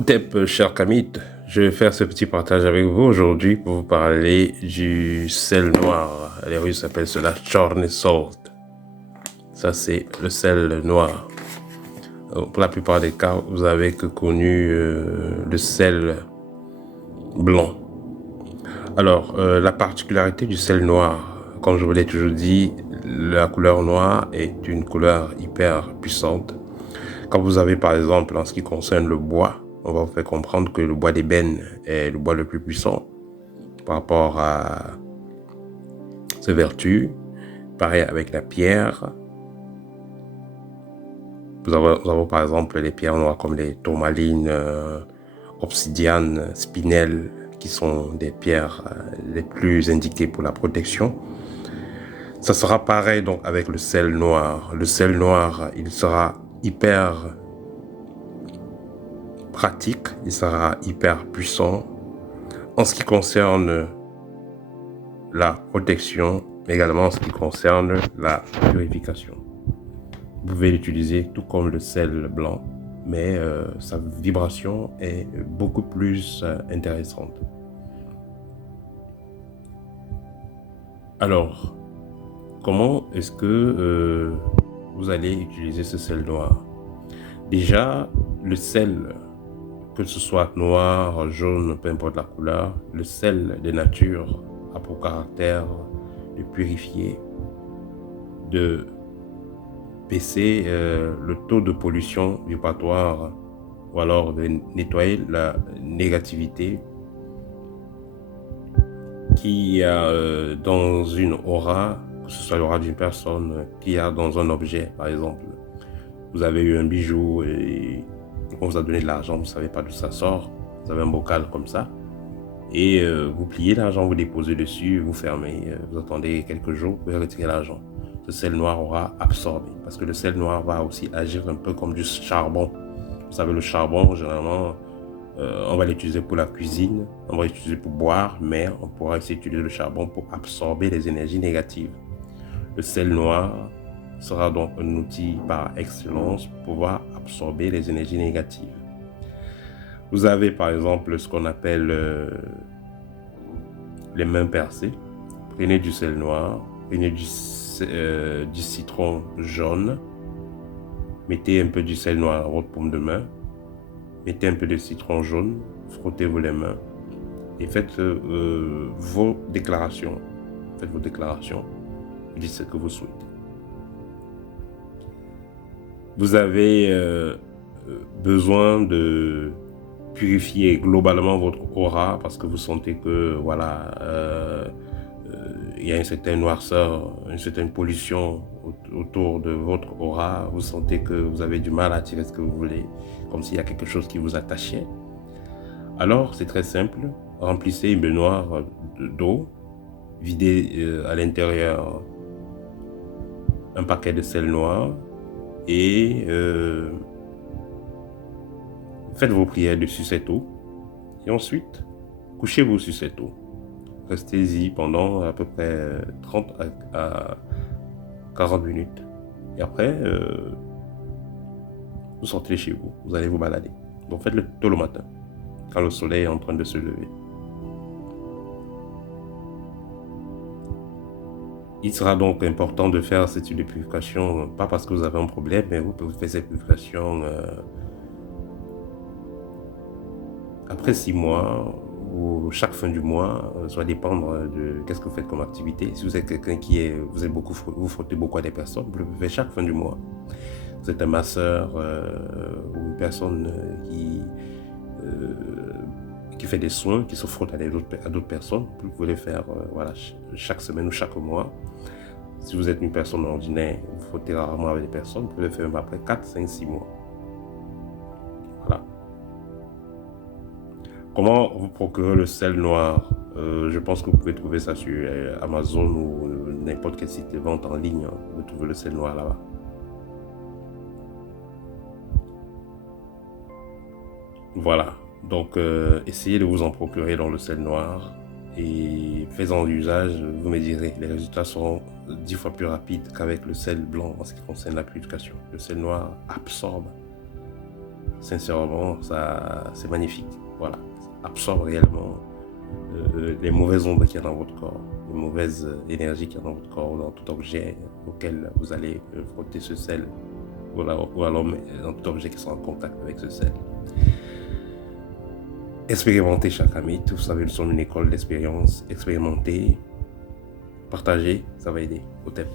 Hotep, cher Kamit, je vais faire ce petit partage avec vous aujourd'hui pour vous parler du sel noir. Les Russes appellent cela Chorny Salt. Ça, c'est le sel noir. Pour la plupart des cas, vous avez que connu le sel blanc. Alors, la particularité du sel noir, comme je vous l'ai toujours dit, la couleur noire est une couleur hyper puissante. Quand vous avez par exemple, en ce qui concerne le bois, on va vous faire comprendre que le bois d'ébène est le bois le plus puissant par rapport à ses vertus. Pareil avec la pierre. Nous avons par exemple les pierres noires comme les tourmalines, obsidianes, spinel, qui sont des pierres les plus indiquées pour la protection. Ça sera pareil donc avec le sel noir. Le sel noir, il sera hyper pratique, il sera hyper puissant en ce qui concerne la protection, mais également en ce qui concerne la purification. Vous pouvez l'utiliser tout comme le sel blanc, mais sa vibration est beaucoup plus intéressante. Alors, comment est-ce que vous allez utiliser ce sel noir? Déjà, le sel, que ce soit noir, jaune, peu importe la couleur, le sel de nature a pour caractère de purifier, de baisser le taux de pollution vibratoire ou alors de nettoyer la négativité qu'il y a dans une aura, que ce soit l'aura d'une personne, qu'il y a dans un objet. Par exemple, vous avez eu un bijou et on vous a donné de l'argent, vous ne savez pas d'où ça sort, vous avez un bocal comme ça, et vous pliez l'argent, vous déposez dessus, vous fermez, vous attendez quelques jours, vous pouvez retirer l'argent. Ce sel noir aura absorbé, parce que le sel noir va aussi agir un peu comme du charbon. Vous savez, le charbon, généralement, on va l'utiliser pour la cuisine, on va l'utiliser pour boire, mais on pourra aussi utiliser le charbon pour absorber les énergies négatives. Le sel noir sera donc un outil par excellence pour pouvoir absorber les énergies négatives. Vous avez par exemple ce qu'on appelle les mains percées. Prenez du sel noir, prenez du citron jaune, mettez un peu du sel noir dans votre paume de main, mettez un peu de citron jaune, frottez-vous les mains et faites vos déclarations. Faites vos déclarations, dites ce que vous souhaitez. Vous avez besoin de purifier globalement votre aura parce que vous sentez que voilà, il y a une certaine noirceur, une certaine pollution autour de votre aura. Vous sentez que vous avez du mal à attirer ce que vous voulez, comme s'il y a quelque chose qui vous attachait. Alors, c'est très simple. Remplissez une baignoire d'eau, videz à l'intérieur un paquet de sel noir et faites vos prières dessus cette eau. Et ensuite, couchez-vous sur cette eau. Restez-y pendant à peu près 30 à 40 minutes. Et après, vous sortez chez vous. Vous allez vous balader. Donc faites-le tôt le matin, quand le soleil est en train de se lever. Il sera donc important de faire cette type de purification, pas parce que vous avez un problème, mais vous pouvez faire cette purification après 6 mois ou chaque fin du mois, ça va dépendre de qu'est-ce que vous faites comme activité. Si vous êtes quelqu'un vous frottez beaucoup à des personnes, vous le faites chaque fin du mois. Vous êtes un masseur ou une personne qui fait des soins, qui se frotte à d'autres personnes, vous pouvez le faire voilà, chaque semaine ou chaque mois. Si vous êtes une personne ordinaire, vous frottez rarement avec des personnes, vous pouvez le faire même après 4, 5, 6 mois. Voilà. Comment vous procurer le sel noir? Je pense que vous pouvez trouver ça sur Amazon ou n'importe quel site de vente en ligne. Vous trouvez le sel noir là-bas. Voilà. Donc, essayez de vous en procurer dans le sel noir et faites-en usage. Vous me direz, les résultats seront 10 fois plus rapides qu'avec le sel blanc en ce qui concerne la purification. Le sel noir absorbe sincèrement, ça, c'est magnifique. Voilà, ça absorbe réellement les mauvaises ondes qu'il y a dans votre corps, les mauvaises énergies qu'il y a dans votre corps, dans tout objet auquel vous allez frotter ce sel, ou alors dans tout objet qui sera en contact avec ce sel. Expérimentez chaque ami, tout ça, nous sommes une école d'expérience. Expérimentez, partagez, ça va aider au thème.